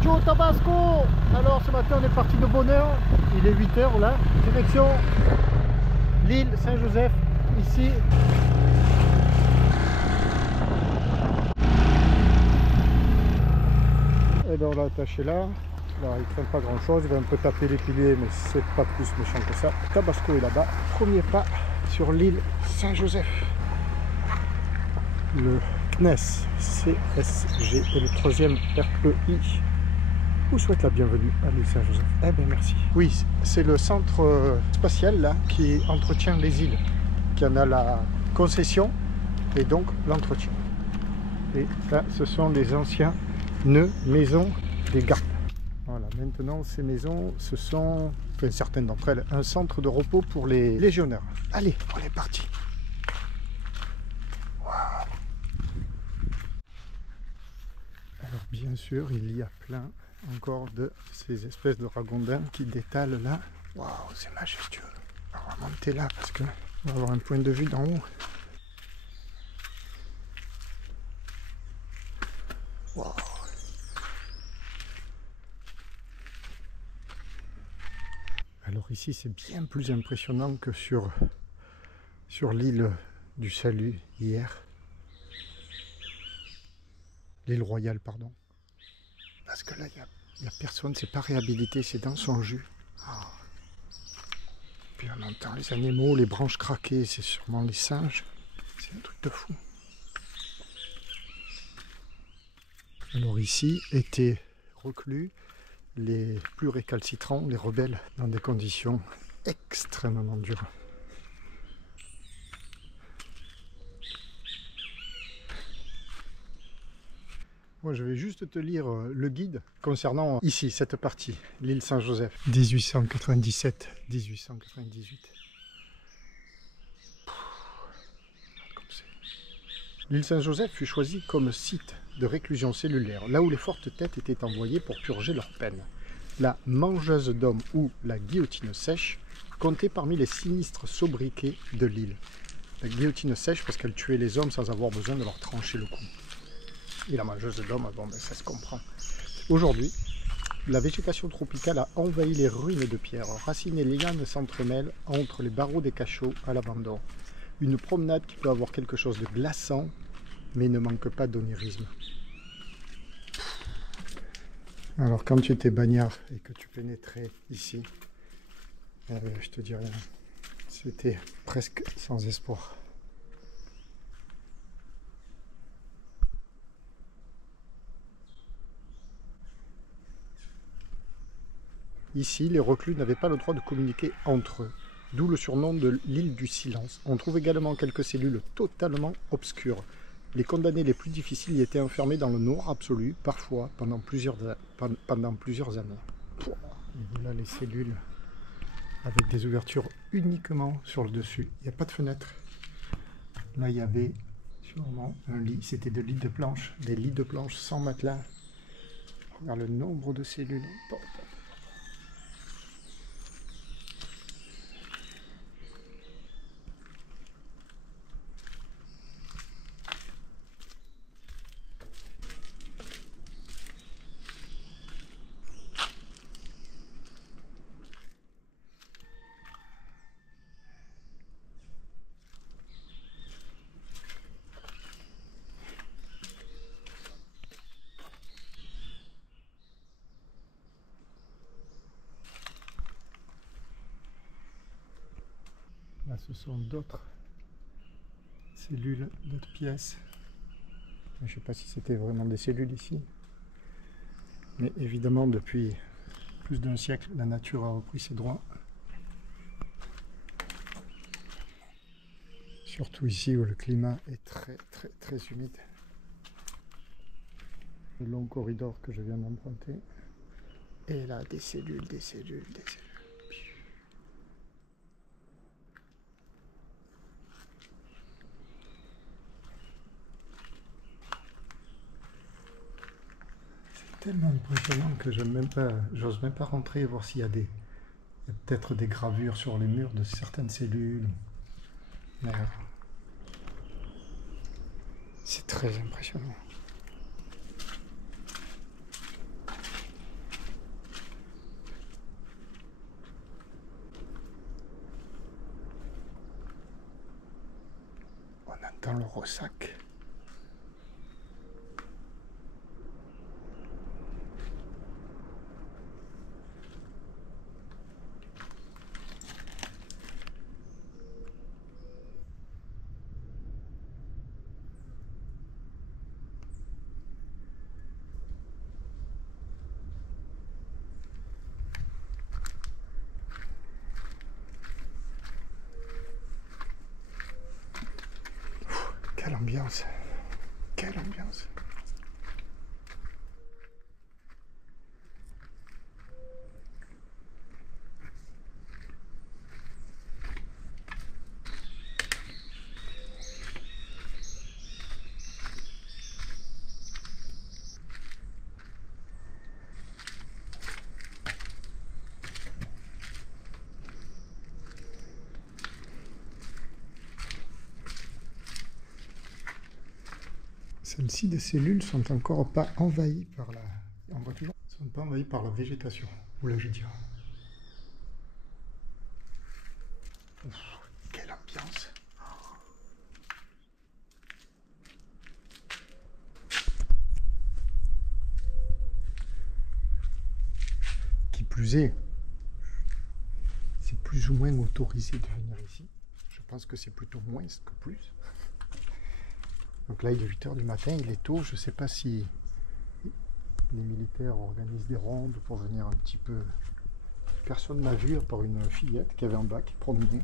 Sergio Tabasco. Alors ce matin on est parti de bonne heure, il est 8 h là, direction l'île Saint-Joseph, ici. Et ben on l'a attaché là. Alors il ne traîne pas grand chose, il va un peu taper les piliers mais c'est pas plus méchant que ça. Tabasco est là-bas, premier pas sur l'île Saint-Joseph. Le CNES CSG et le 3e REI vous souhaite la bienvenue à l'île Saint-Joseph. Eh bien merci. Oui, c'est le centre spatial là qui entretient les îles, qui en a la concession et donc l'entretien. Et là ce sont les anciens maisons des gardes. Voilà, maintenant ces maisons, ce sont, enfin certaines d'entre elles, un centre de repos pour les légionnaires. Allez, on est parti. Wow. Alors bien sûr, il y a plein encore de ces espèces de ragondins qui détalent là. Waouh, c'est majestueux. On va monter là parce que on va avoir un point de vue d'en haut. Waouh. Alors ici c'est bien plus impressionnant que sur l'île du Salut hier. L'île Royale, pardon. Parce que là il n'y a personne, c'est pas réhabilité, c'est dans son jus. Oh. Puis on entend les animaux, les branches craquer, c'est sûrement les singes. C'est un truc de fou. Alors ici étaient reclus les plus récalcitrants, les rebelles, dans des conditions extrêmement dures. Moi je vais juste te lire le guide concernant ici, cette partie, l'île Saint-Joseph. 1897-1898. L'île Saint-Joseph fut choisie comme site de réclusion cellulaire, là où les fortes têtes étaient envoyées pour purger leur peine. La mangeuse d'hommes ou la guillotine sèche comptait parmi les sinistres sobriquets de l'île. La guillotine sèche parce qu'elle tuait les hommes sans avoir besoin de leur trancher le cou. Et la mangeuse d'hommes, bon ben ça se comprend. Aujourd'hui, la végétation tropicale a envahi les ruines de pierre. Racines et lianes s'entremêlent entre les barreaux des cachots à l'abandon. Une promenade qui peut avoir quelque chose de glaçant, mais ne manque pas d'onirisme. Alors quand tu étais bagnard et que tu pénétrais ici, je te dis rien, c'était presque sans espoir. Ici, les reclus n'avaient pas le droit de communiquer entre eux, d'où le surnom de l'île du silence. On trouve également quelques cellules totalement obscures. Les condamnés les plus difficiles y étaient enfermés dans le noir absolu, parfois pendant plusieurs années. Et voilà les cellules avec des ouvertures uniquement sur le dessus. Il n'y a pas de fenêtre. Là, il y avait sûrement un lit. C'était des lits de planches sans matelas. Regarde le nombre de cellules. Là, ce sont d'autres cellules, d'autres pièces. Je ne sais pas si c'était vraiment des cellules ici. Mais évidemment, depuis plus d'un siècle, la nature a repris ses droits. Surtout ici où le climat est très humide. Le long corridor que je viens d'emprunter. Et là, des cellules. Tellement impressionnant que j'ose même pas rentrer et voir s'il y a peut-être des gravures sur les murs de certaines cellules. Mais c'est très impressionnant. dans le ressac. Quelle ambiance! Quelle ambiance! Celles-ci des cellules sont encore pas envahies par la... On voit toujours, sont pas envahies par la végétation. Oula, je dirais. Quelle ambiance! Qui plus est, c'est plus ou moins autorisé de venir ici. Je pense que c'est plutôt moins que plus. Donc là, il est 8 h du matin, il est tôt. Je ne sais pas si les militaires organisent des rondes pour venir un petit peu... Personne n'a vu, à part une fillette qui avait un bac, promener.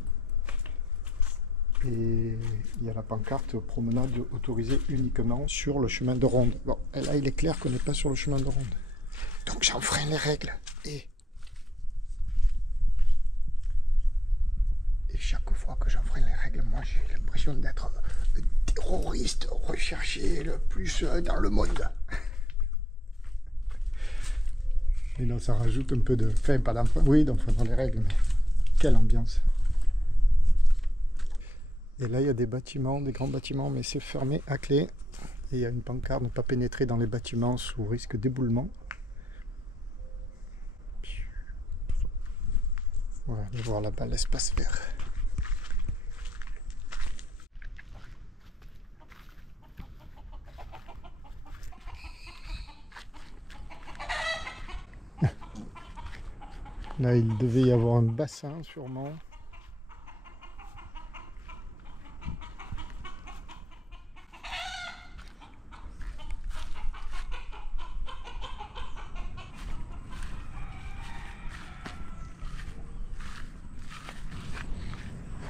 Et il y a la pancarte promenade autorisée uniquement sur le chemin de ronde. Bon, et là, il est clair qu'on n'est pas sur le chemin de ronde. Donc j'enfreins les règles. Et chaque fois que j'enfreins les règles, moi, j'ai l'impression d'être terroriste recherché le plus dans le monde. Et non, ça rajoute un peu de... Enfin, pas d'enfreindre. Oui, d'enfreindre les règles, mais quelle ambiance. Et là, il y a des bâtiments, des grands bâtiments, mais c'est fermé à clé. Et il y a une pancarte, ne pas pénétrer dans les bâtiments sous risque d'éboulement. Voilà, allez voir là-bas l'espace vert. Là, il devait y avoir un bassin, sûrement.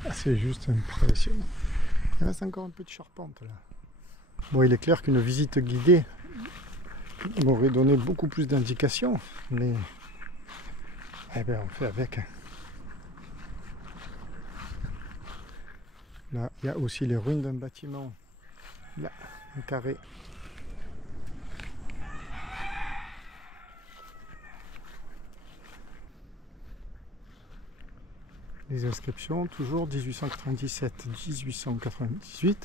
Ah, c'est juste impressionnant. Il reste encore un peu de charpente, là. Bon, il est clair qu'une visite guidée m'aurait donné beaucoup plus d'indications, mais... Eh bien, on fait avec. Là, il y a aussi les ruines d'un bâtiment. Là, un carré. Les inscriptions, toujours 1897-1898.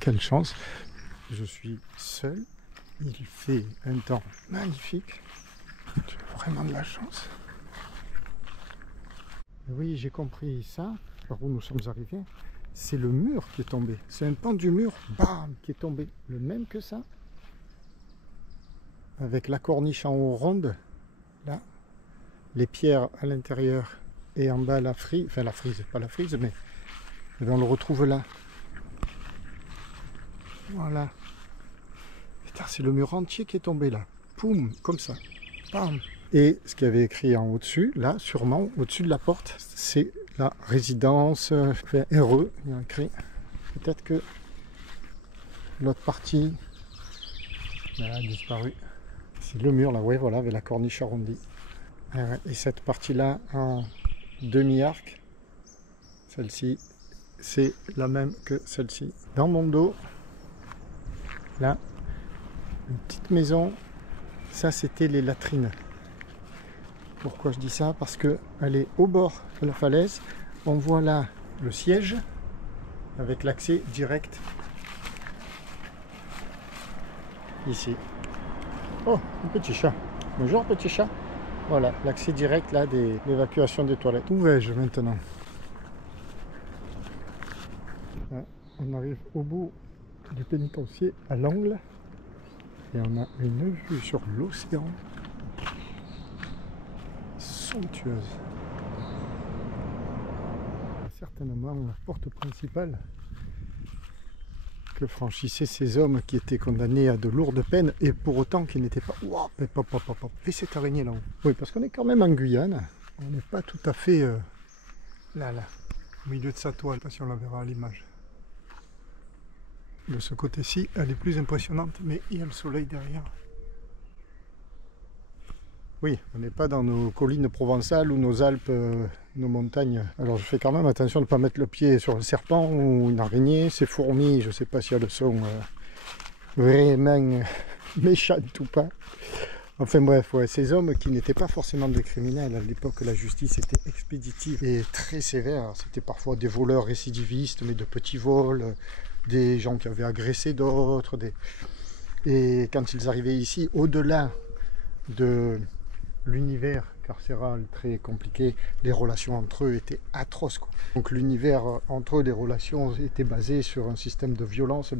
Quelle chance. Je suis seul. Il fait un temps magnifique. J'ai vraiment de la chance. Oui, j'ai compris ça. Par où nous sommes arrivés, c'est le mur qui est tombé. C'est un pan du mur, bam, qui est tombé. Le même que ça. Avec la corniche en haut ronde. Là. Les pierres à l'intérieur et en bas la frise. Enfin, la frise, pas la frise, mais on le retrouve là. Voilà. C'est le mur entier qui est tombé là. Poum, comme ça. Bam. Et ce qu'il y avait écrit en au-dessus, là, sûrement, au-dessus de la porte, c'est la résidence, enfin, RE, il y a écrit. Peut-être que l'autre partie a disparu. C'est le mur là, ouais, voilà, avec la corniche arrondie. Et cette partie-là, en demi-arc, celle-ci, c'est la même que celle-ci. Dans mon dos, là, une petite maison, ça c'était les latrines. Pourquoi je dis ça? Parce qu'elle est au bord de la falaise. On voit là le siège avec l'accès direct ici. Oh, un petit chat. Bonjour petit chat. Voilà, l'accès direct là de l'évacuation des toilettes. Où vais-je maintenant? On arrive au bout du pénitencier à l'angle et on a une vue sur l'océan somptueuse. Certainement la porte principale que franchissaient ces hommes qui étaient condamnés à de lourdes peines et pour autant qui n'étaient pas... Wow, fais cette araignée là-haut. Oui, parce qu'on est quand même en Guyane. On n'est pas tout à fait là, au milieu de sa toile. Je ne sais pas si on la verra à l'image. De ce côté-ci, elle est plus impressionnante, mais il y a le soleil derrière. Oui, on n'est pas dans nos collines provençales ou nos Alpes, nos montagnes. Alors je fais quand même attention de ne pas mettre le pied sur un serpent ou une araignée. Ces fourmis, je ne sais pas si elles sont vraiment méchantes ou pas. Enfin bref, ouais, ces hommes qui n'étaient pas forcément des criminels. À l'époque, la justice était expéditive et très sévère. C'était parfois des voleurs récidivistes, mais de petits vols, des gens qui avaient agressé d'autres. Et quand ils arrivaient ici, au-delà de l'univers carcéral très compliqué, les relations entre eux étaient atroces, quoi. Donc l'univers entre eux, les relations étaient basées sur un système de violence.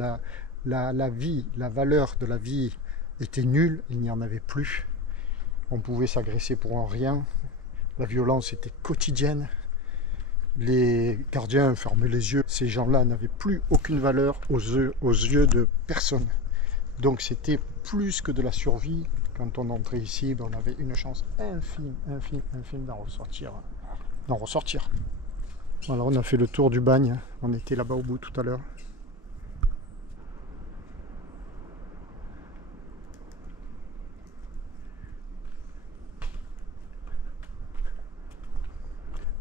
La vie, la valeur de la vie était nulle, il n'y en avait plus. On pouvait s'agresser pour un rien. La violence était quotidienne. Les gardiens fermaient les yeux. Ces gens-là n'avaient plus aucune valeur aux yeux de personne. Donc c'était plus que de la survie. Quand on entrait ici, on avait une chance infime d'en ressortir. Voilà, on a fait le tour du bagne. On était là-bas au bout tout à l'heure.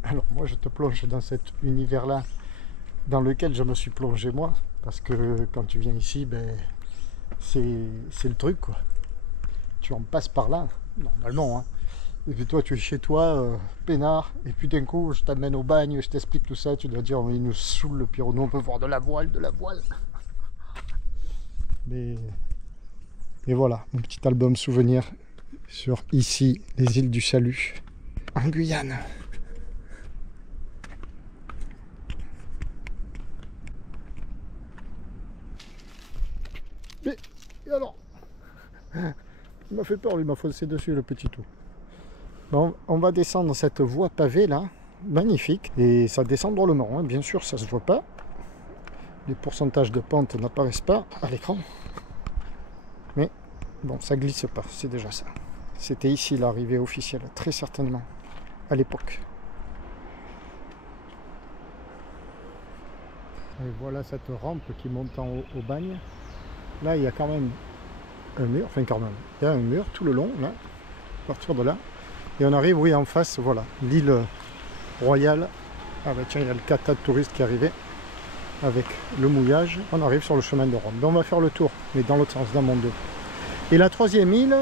Alors moi je te plonge dans cet univers-là dans lequel je me suis plongé moi. Parce que quand tu viens ici, c'est le truc, quoi. Tu en passes par là, normalement, hein. Et puis toi tu es chez toi, peinard, et puis d'un coup je t'amène au bagne, je t'explique tout ça, tu dois dire mais il nous saoule le pyro, nous on peut voir de la voile. Mais et voilà, mon petit album souvenir sur ici, les îles du Salut, en Guyane. Mais, et alors? Il m'a fait peur, il m'a foncé dessus le petit tout. Bon, on va descendre cette voie pavée là, magnifique, et ça descend drôlement, hein. Bien sûr ça se voit pas, les pourcentages de pente n'apparaissent pas à l'écran, mais bon, ça glisse pas, c'est déjà ça. C'était ici l'arrivée officielle, très certainement, à l'époque. Et voilà cette rampe qui monte en haut au bagne. Là il y a quand même un mur, enfin quand même, il y a un mur tout le long là, à partir de là. Et on arrive, oui, en face, voilà, l'île Royale. Ah bah tiens, il y a le kata de touristes qui est arrivé avec le mouillage. On arrive sur le chemin de Rome. Donc on va faire le tour, mais dans l'autre sens, dans mon dos. Et la troisième île,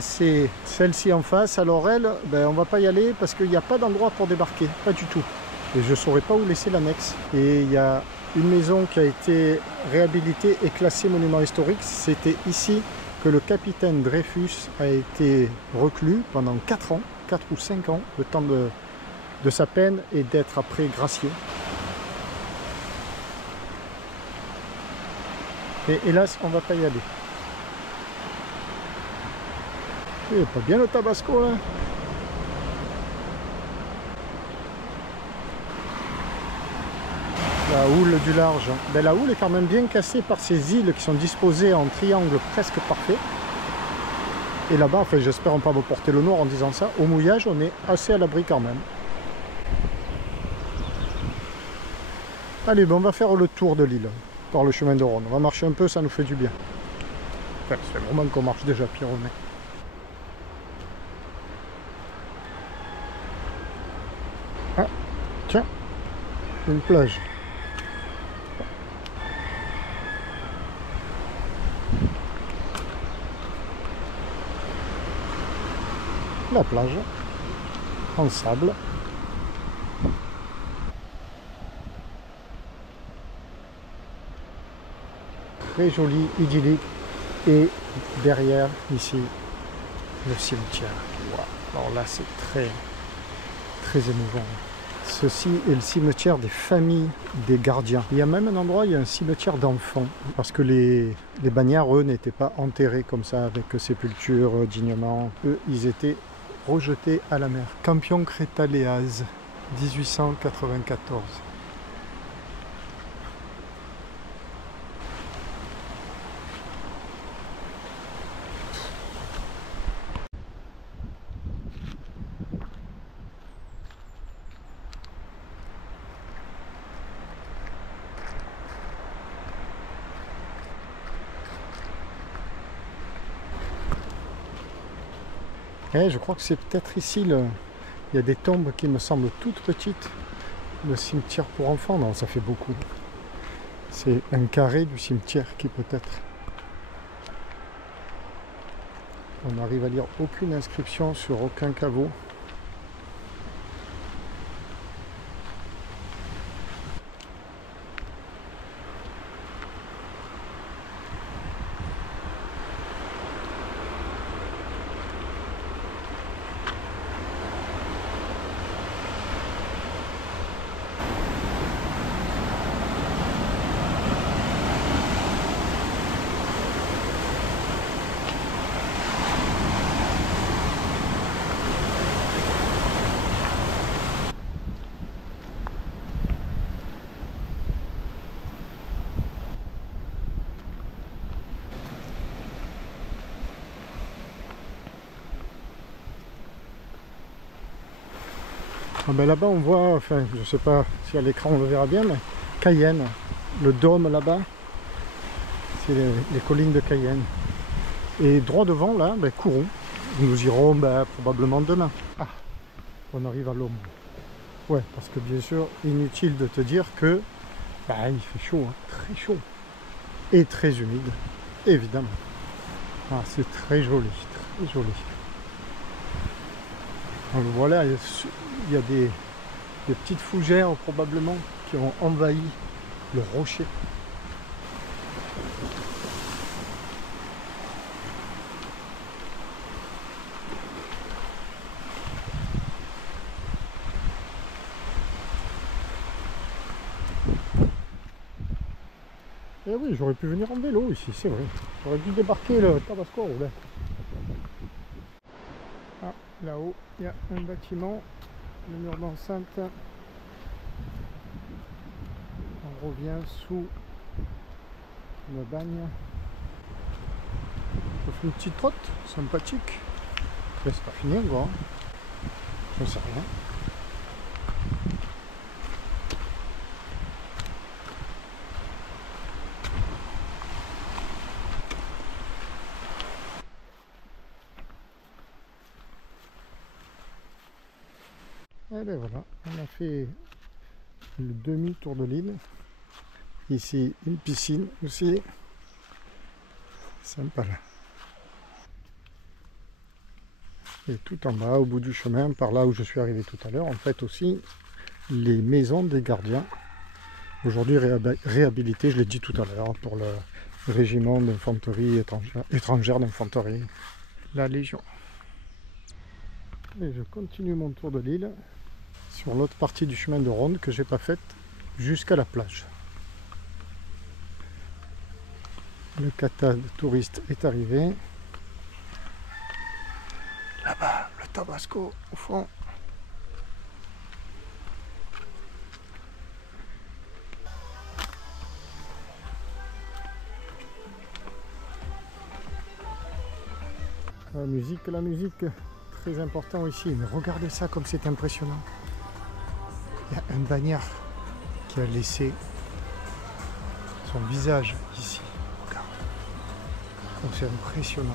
c'est celle-ci en face. Alors elle, on va pas y aller parce qu'il n'y a pas d'endroit pour débarquer, pas du tout. Et je ne saurais pas où laisser l'annexe. Et il y a une maison qui a été réhabilitée et classée monument historique. C'était ici que le capitaine Dreyfus a été reclus pendant 4 ans, 4 ou 5 ans, le temps de sa peine et d'être après gracié. Et hélas, on ne va pas y aller. Il pas bien le tabasco là. La houle du large. La houle est quand même bien cassée par ces îles qui sont disposées en triangle presque parfait. Et là-bas, enfin, j'espère ne pas me porter le noir en disant ça, au mouillage, on est assez à l'abri quand même. Allez, on va faire le tour de l'île par le chemin de Rhône. On va marcher un peu, ça nous fait du bien. Enfin, c'est le moment qu'on marche déjà, Pierre. Ah, tiens, une plage. La plage en sable. Très joli, idyllique. Et derrière, ici, le cimetière. Wow. Alors là, c'est très émouvant. Ceci est le cimetière des familles des gardiens. Il y a même un endroit, il y a un cimetière d'enfants. Parce que les bagnards, eux, n'étaient pas enterrés comme ça, avec sépulture dignement. Eux, ils étaient rejetés à la mer. Campion Crétaléaz, 1894. Et je crois que c'est peut-être ici, il y a des tombes qui me semblent toutes petites. Le cimetière pour enfants, non, ça fait beaucoup. C'est un carré du cimetière qui peut-être. On n'arrive à lire aucune inscription sur aucun caveau. Ah ben là-bas on voit, enfin je sais pas si à l'écran on le verra bien, mais Cayenne, le dôme là-bas, c'est les collines de Cayenne. Et droit devant là, ben, Couron. Nous irons ben, probablement demain. Ah, on arrive à l'Aume. Ouais, parce que bien sûr, inutile de te dire que ben, il fait chaud, hein, très chaud. Et très humide, évidemment. Ah, c'est très joli, très joli. Donc voilà, il y a des petites fougères probablement qui ont envahi le rocher. Et oui, j'aurais pu venir en vélo ici, c'est vrai. J'aurais dû débarquer le Tabasco à rouler. Ah, là-haut, il y a un bâtiment, le mur d'enceinte. On revient sous le bagne. Je fais une petite trotte, sympathique. Mais c'est pas fini encore. Je sais rien. Et ben voilà, on a fait le demi-tour de l'île. Ici, une piscine aussi. Sympa là. Et tout en bas, au bout du chemin, par là où je suis arrivé tout à l'heure, en fait aussi, les maisons des gardiens. Aujourd'hui réhabilitées, je l'ai dit tout à l'heure, pour le régiment d'infanterie étrangère d'infanterie, la Légion. Et je continue mon tour de l'île sur l'autre partie du chemin de ronde que j'ai pas faite jusqu'à la plage. Le kata de touriste est arrivé. Là-bas, le Tabasco au fond. La musique, très important ici. Mais regardez ça comme c'est impressionnant. Il y a un bagnard qui a laissé son visage ici. Regarde. Comme c'est impressionnant.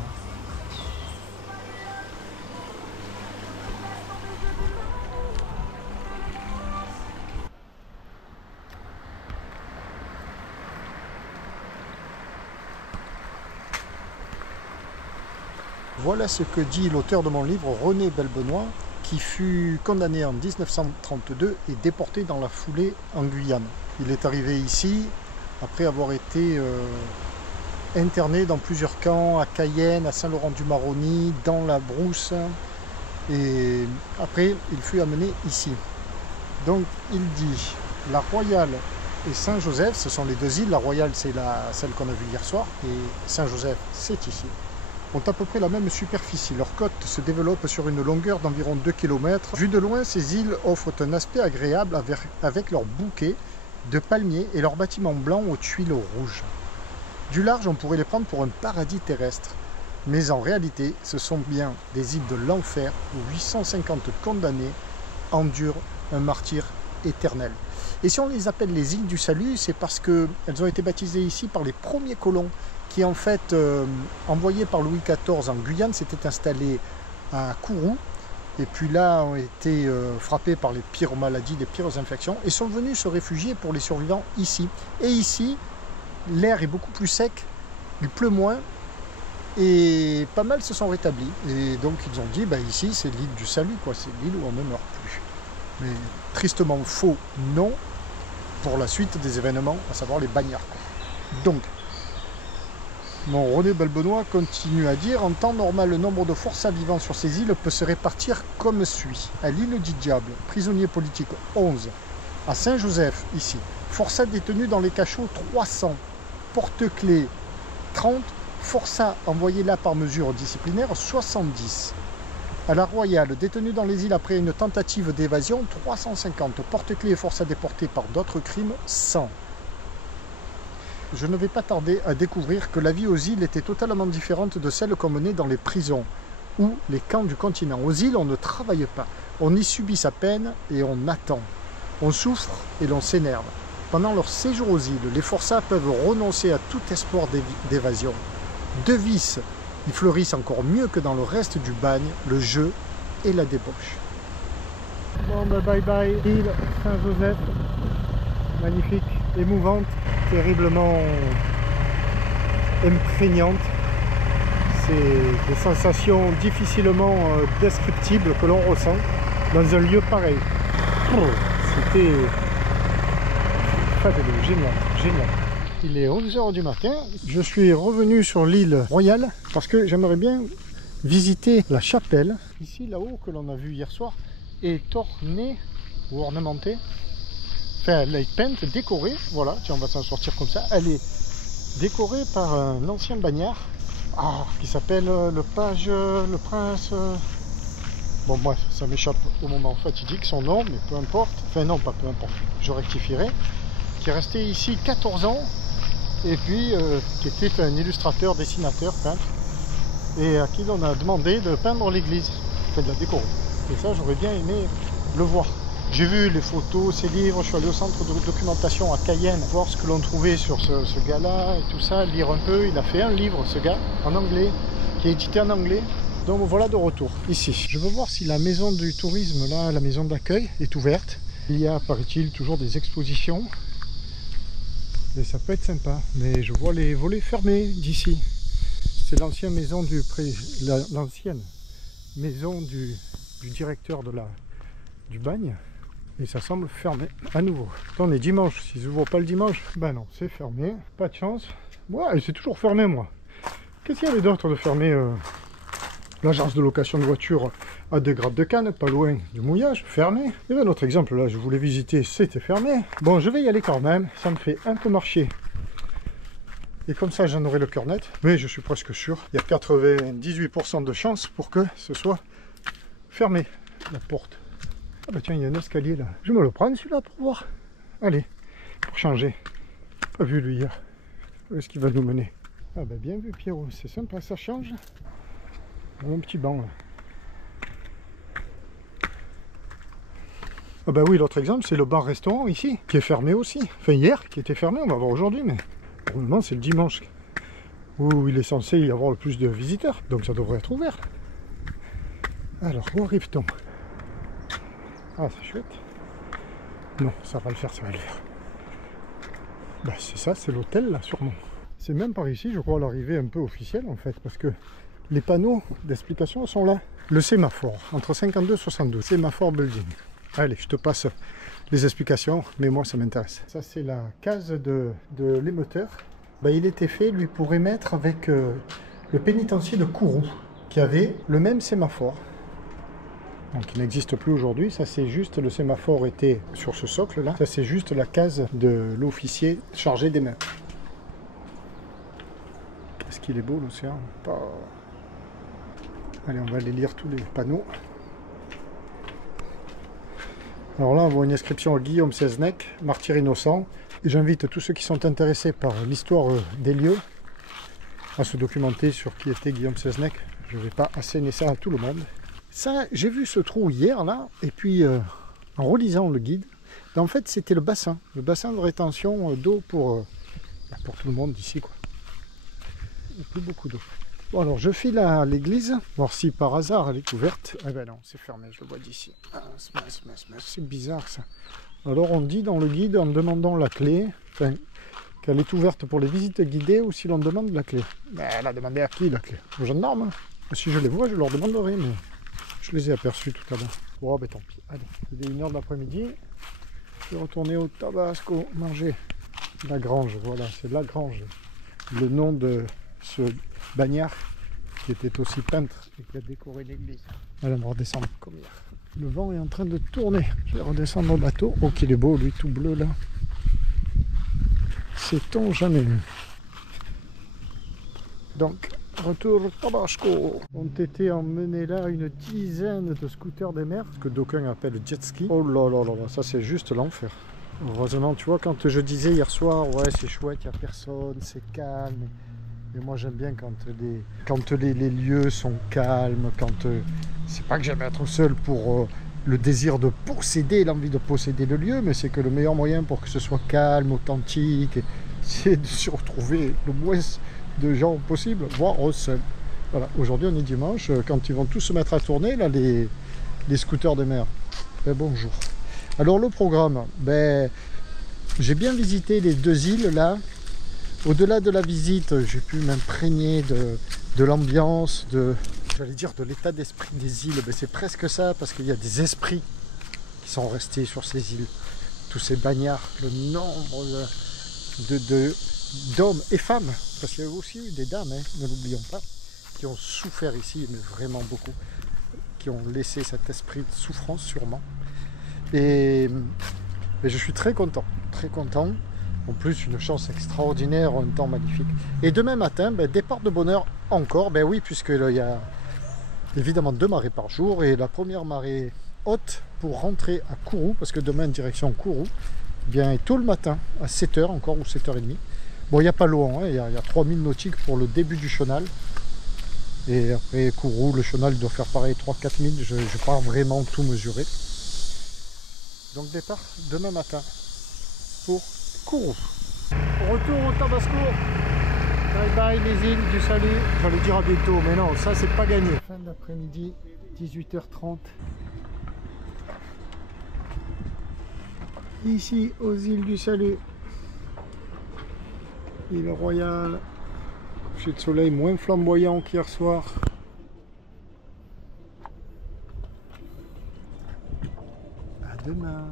Voilà ce que dit l'auteur de mon livre, René Belbenoît, qui fut condamné en 1932 et déporté dans la foulée en Guyane. Il est arrivé ici après avoir été interné dans plusieurs camps, à Cayenne, à Saint-Laurent-du-Maroni, dans la brousse. Et après, il fut amené ici. Donc, il dit la Royale et Saint-Joseph, ce sont les deux îles. La Royale, c'est celle qu'on a vue hier soir, et Saint-Joseph, c'est ici, ont à peu près la même superficie. Leur côte se développe sur une longueur d'environ 2 km. Vu de loin, ces îles offrent un aspect agréable avec leurs bouquets de palmiers et leurs bâtiments blancs aux tuiles rouges. Du large, on pourrait les prendre pour un paradis terrestre. Mais en réalité, ce sont bien des îles de l'enfer où 850 condamnés endurent un martyre éternel. Et si on les appelle les îles du salut, c'est parce qu'elles ont été baptisées ici par les premiers colons qui, en fait, envoyés par Louis XIV en Guyane, s'étaient installés à Kourou. Et puis là, ont été frappés par les pires maladies, les pires infections, et sont venus se réfugier pour les survivants ici. Et ici, l'air est beaucoup plus sec, il pleut moins, et pas mal se sont rétablis. Et donc ils ont dit, bah, ici c'est l'île du salut, quoi, c'est l'île où on ne meurt plus. Mais tristement faux, non, pour la suite des événements, à savoir les bagnards. Donc, mon René Balbenois continue à dire, en temps normal, le nombre de forçats vivant sur ces îles peut se répartir comme suit. À l'île du Diable, prisonniers politiques 11. À Saint-Joseph, ici, forçats détenus dans les cachots 300. Porte-clés 30. Forçats envoyés là par mesure disciplinaire 70. À la Royale, détenus dans les îles après une tentative d'évasion 350. Porte-clés et forçats déportés par d'autres crimes 100. Je ne vais pas tarder à découvrir que la vie aux îles était totalement différente de celle qu'on menait dans les prisons ou les camps du continent. Aux îles, on ne travaille pas, on y subit sa peine et on attend. On souffre et l'on s'énerve. Pendant leur séjour aux îles, les forçats peuvent renoncer à tout espoir d'évasion. Deux vices y fleurissent encore mieux que dans le reste du bagne, le jeu et la débauche. Bon, bah bye bye, île Saint-Joseph, magnifique, émouvante, terriblement imprégnante. C'est des sensations difficilement descriptibles que l'on ressent dans un lieu pareil. C'était fabuleux, génial, génial. Il est 11 h du matin, je suis revenu sur l'île Royale parce que j'aimerais bien visiter la chapelle. Ici, là-haut, que l'on a vu hier soir, est ornée ou ornementée. Enfin, elle est peinte, décorée, voilà, tiens, on va s'en sortir comme ça. Elle est décorée par un ancien bagnard qui s'appelle le page, le prince. Bon, bref, ça m'échappe au moment fatidique son nom, mais peu importe. Enfin, non, pas peu importe, je rectifierai. Qui est resté ici 14 ans, et puis qui était un illustrateur, dessinateur, peintre, et à qui on a demandé de peindre l'église, de la décorer. Et ça, j'aurais bien aimé le voir. J'ai vu les photos, ses livres, je suis allé au centre de documentation à Cayenne, voir ce que l'on trouvait sur ce gars-là et tout ça, lire un peu. Il a fait un livre, ce gars, en anglais, qui est édité en anglais. Donc voilà de retour, ici. Je veux voir si la maison du tourisme, là, la maison d'accueil, est ouverte. Il y a, paraît-il, toujours des expositions. Et ça peut être sympa. Mais je vois les volets fermés d'ici. C'est l'ancienne maison du directeur du bagne. Et ça semble fermé à nouveau. On est dimanche, s'ils n'ouvrent pas le dimanche, ben non, c'est fermé, pas de chance. Ouais, c'est toujours fermé, moi. Qu'est-ce qu'il y avait d'autre de fermé l'agence de location de voitures à Desgrades-de-Cannes, pas loin du mouillage, fermé. Il y avait un autre exemple, là, je voulais visiter, c'était fermé. Bon, je vais y aller quand même, ça me fait un peu marcher. Et comme ça, j'en aurai le cœur net. Mais je suis presque sûr, il y a 98% de chances pour que ce soit fermé, la porte. Ah bah tiens, il y a un escalier là. Je vais me le prendre celui-là pour voir. Allez, pour changer. Pas vu lui hier. Où est-ce qu'il va nous mener? Ah bah bien vu Pierrot, c'est sympa, ça change. Un petit banc là. Ah bah oui, l'autre exemple, c'est le bar-restaurant ici, qui est fermé aussi. Enfin hier, qui était fermé, on va voir aujourd'hui, mais pour le moment c'est le dimanche où il est censé y avoir le plus de visiteurs. Donc ça devrait être ouvert. Alors, où arrive-t-on? Ah, c'est chouette. Non, ça va le faire, ça va le faire. Bah, c'est ça, c'est l'hôtel là, sûrement. C'est même par ici, je crois, l'arrivée un peu officielle en fait, parce que les panneaux d'explication sont là. Le sémaphore, entre 52 et 72, sémaphore building. Allez, je te passe les explications, mais moi ça m'intéresse. Ça, c'est la case de l'émetteur. Bah, il était fait, lui, pour émettre avec le pénitencier de Kourou, qui avait le même sémaphore. donc il n'existe plus aujourd'hui. Ça c'est juste, le sémaphore était sur ce socle là, ça c'est juste la case de l'officier chargé des mers. Est-ce qu'il est beau l'océan? Pas... Allez, on va aller lire tous les panneaux. Alors là on voit une inscription à Guillaume Seznec, martyr innocent. Et j'invite tous ceux qui sont intéressés par l'histoire des lieux à se documenter sur qui était Guillaume Seznec. Je ne vais pas asséner ça à tout le monde. Ça, j'ai vu ce trou hier là, et puis en relisant le guide, en fait c'était le bassin de rétention d'eau pour tout le monde d'ici quoi. Il n'y a plus beaucoup d'eau. Bon alors je file à l'église, voir si par hasard elle est ouverte. Eh ben non, c'est fermé, je le vois d'ici. Ah, c'est bizarre ça. Alors on dit dans le guide en demandant la clé, enfin, qu'elle est ouverte pour les visites guidées ou si l'on demande la clé. Ben, elle a demandé à qui la clé? Aux gendarmes hein. Si je les vois, je leur demanderai, mais je les ai aperçus tout à l'heure. Bon, ben tant pis. Allez, il est 1h de l'après-midi. Je vais retourner au Tabasco manger. La Grange, voilà, c'est La Grange. Le nom de ce bagnard qui était aussi peintre et qui a décoré l'église. Allez, on va redescendre comme hier. Le vent est en train de tourner. Je vais redescendre au bateau. Oh, qu'il est beau, lui, tout bleu là. Sait-on jamais. Donc, retour au Tabasco. On été emmenés là une dizaine de scooters des mers, que d'aucuns appellent jet ski. Oh là là là là, ça c'est juste l'enfer. Heureusement, tu vois, quand je disais hier soir, ouais, c'est chouette, il n'y a personne, c'est calme. Et moi j'aime bien quand les lieux sont calmes, quand c'est pas que j'aime être seul pour le désir de posséder, l'envie de posséder le lieu, mais c'est que le meilleur moyen pour que ce soit calme, authentique, c'est de se retrouver le moins de gens possible, voire seul. Voilà, aujourd'hui on est dimanche, quand ils vont tous se mettre à tourner, là, les scooters des mers. Ben, bonjour. Alors le programme, ben, j'ai bien visité les 2 îles là. Au-delà de la visite, j'ai pu m'imprégner de l'ambiance, j'allais dire de l'état d'esprit des îles. Ben, c'est presque ça, parce qu'il y a des esprits qui sont restés sur ces îles. Tous ces bagnards, le nombre d'hommes et femmes, parce qu'il y a aussi eu des dames, hein, ne l'oublions pas, qui ont souffert ici, mais vraiment beaucoup, qui ont laissé cet esprit de souffrance sûrement. Et je suis très content, très content. En plus, une chance extraordinaire, un temps magnifique. Et demain matin, ben, départ de bonne heure encore, ben oui, puisqu'il y a évidemment 2 marées par jour, et la première marée haute pour rentrer à Kourou, parce que demain, direction Kourou, bien tôt le matin, à 7h encore, ou 7h30. Bon, il n'y a pas loin, hein, il y a 3000 nautiques pour le début du chenal. Et après Kourou, le chenal doit faire pareil 3-4 000, je n'ai pas vraiment tout mesuré. Donc départ demain matin pour Kourou. Retour au Tabasco. Bye bye les îles du salut. J'allais dire à bientôt, mais non, ça c'est pas gagné. Fin d'après-midi, 18h30. Ici aux îles du Salut. Île Royale. Coucher de soleil moins flamboyant qu'hier soir. À demain.